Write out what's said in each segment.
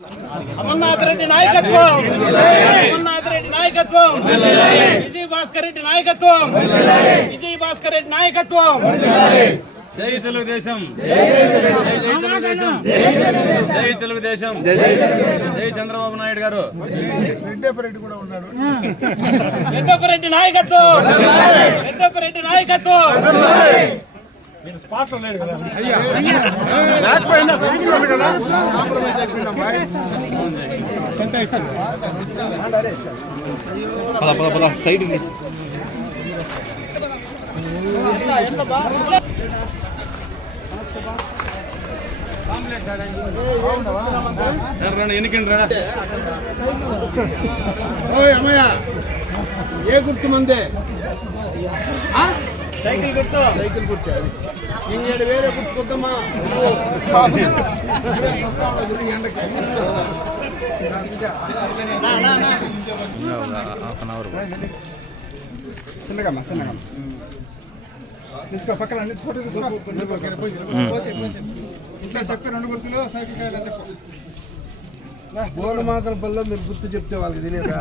అమర్నాథ్ రెడ్డి నాయకత్వం, అమర్నాథ్ రెడ్డి నాయకత్వం, విజయ్ భాస్కర్ రెడ్డి నాయకత్వం, విజయ్ భాస్కర్ రెడ్డి నాయకత్వం. జై తెలుగుదేశం, జై తెలుగుదేశం, జై తెలుగుదేశం, జై చంద్రబాబు నాయుడు గారు. రెడ్డప్పరెడ్డి కూడా ఉన్నాడు. రెడ్డప్పరెడ్డి నాయకత్వం, రెడ్డప్పరెడ్డి నాయకత్వం. స్పాట్ లో లేడు కదా లేకపోయినా తెలుసుకున్నాడు కదా. సైడ్ ఎన్నికండి రా. అమ్మయ్య ఏ గుర్తు మందే? సైకిల్ గుర్తు, సైకిల్ గుర్తు. అది ఇంకేడు వేరే గుర్తుకొద్దమ్మా. చిన్నగమ్మా చిన్నగమ్మ నిచ్చుకో, పక్కన ఫోటో తీసుకో. ఇట్లా చెప్పి 2 గుర్తులు సైకిల్ కాయలు చెప్పు. బోలమాకల పల్లెలో మీరు గుర్తు చెప్తే వాళ్ళకి తెలియదా?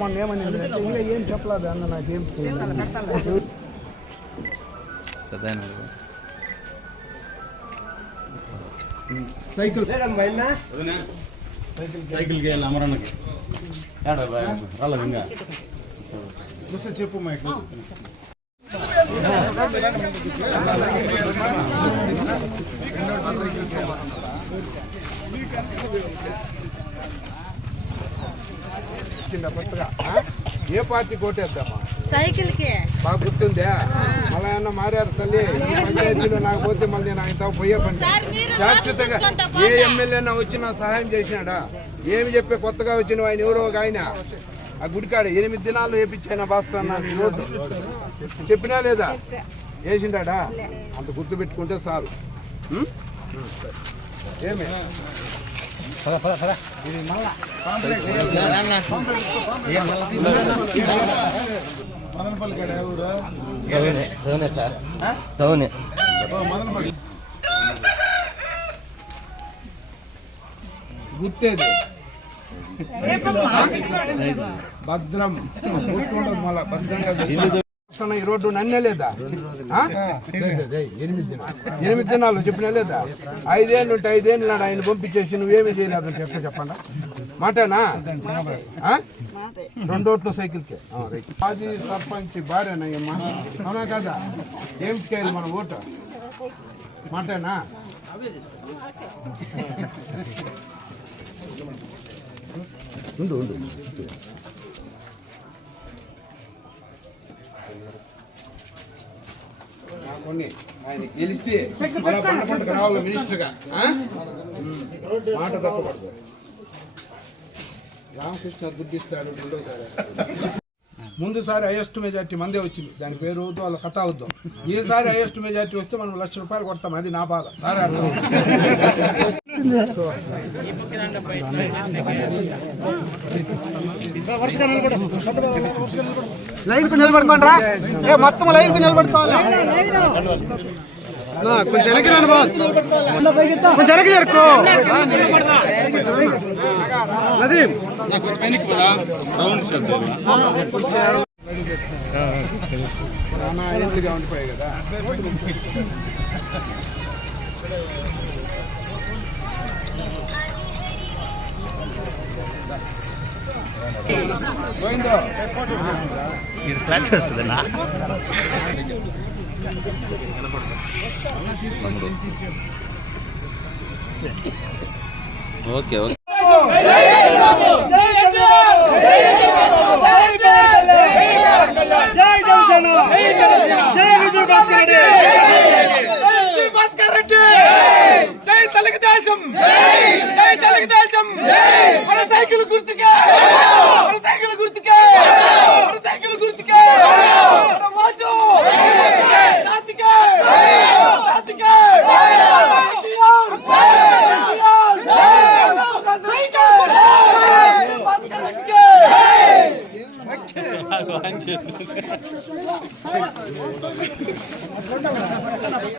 మొన్న ఏమని ఇంకా ఏం చెప్పలేదు అన్న, నాకేం సైకిల్ సైకిల్ కి అమరన్నకి ఇంకా చూస్తే చెప్పు మైక్. ఏ పార్టీ కోటేద్దామా? సైకిల్ కి బాగా గుర్తుందా? అలా ఏమన్నా మారారు తల్లి. పంచాయతీలో నాకు పోతే మళ్ళీ నాకు ఇంత పోయే పని. శాశ్వతంగా ఏ ఎమ్మెల్యేనా వచ్చినా సహాయం చేసినాడా? ఏమి చెప్పే కొత్తగా వచ్చిన ఆయన ఎవరో ఒక ఆయన ఆ గుడికాడ 8 దినాల్లో వేపించాయన భాస్కర్ అన్న రోడ్డు చెప్పినా లేదా? వేసిండా? అంత గుర్తు పెట్టుకుంటే చాలు. ఏమి ఇది మళ్ళా మదనపల్లి కాడ ఊరు మదనపల్లి గుర్తేది భద్రం గుర్తుండదు. మళ్ళా భద్రంగా ఈ రోడ్డు నన్నే లేదా? 8 దినాలు చెప్పినా లేదా? 5 ఏళ్ళు ఉంటే 5 ఏళ్ళు నాడు ఆయన పంపించేసి నువ్వేమీ చేయలేదంటే ఎట్లా చెప్పండి? మాటేనా? 2 ఓట్లు సైకిల్కి. మాజీ సర్పంచ్ భార్యనయ్యమ్మా, అవునా కదా? ఏం చేయాలి మన ఓటు? మాటేనా? ఉండు కొన్ని ఆయన గెలిచి పండుగ రావాలి మినిస్టర్గా. మాట తప్పకూడదు. రామకృష్ణ దుడ్డిస్తాడు రెండోసారి. ముందుసారి హైయెస్ట్ మెజార్టీ మందే వచ్చింది, దాని పేరు వద్దు, వాళ్ళ కథ వద్దు. ఈసారి హైయెస్ట్ మెజార్టీ వస్తే మనం ₹1,00,000 కొడతాం. అది నా బాధ. లైన్ కు నిలబడుకోండి, మొత్తం లైన్ కు నిలబడుకోవాలి. కొంచెం వెనక్కి రండి బాస్, కొంచెం వెనక్కి జరుపు. నదీం ఎంట్గా ఉండిపోయాయి కదా. గోవిందో వస్తుందన్నా. Okay okay. జై జనసేన, జై విజయ్ భాస్కర్ రెడ్డి, విజయ్ భాస్కర్ రెడ్డి, జై తెలుగుదేశం, జై తెలుగుదేశం. మన సైకిల్ గుర్తుకే, మన సైకిల్ గుర్తుకే, మన సైకిల్ గుర్తుకే. మన మాటు జాతికే, జాతికే. సైకిల్ భాస్కర్ రెడ్డికే.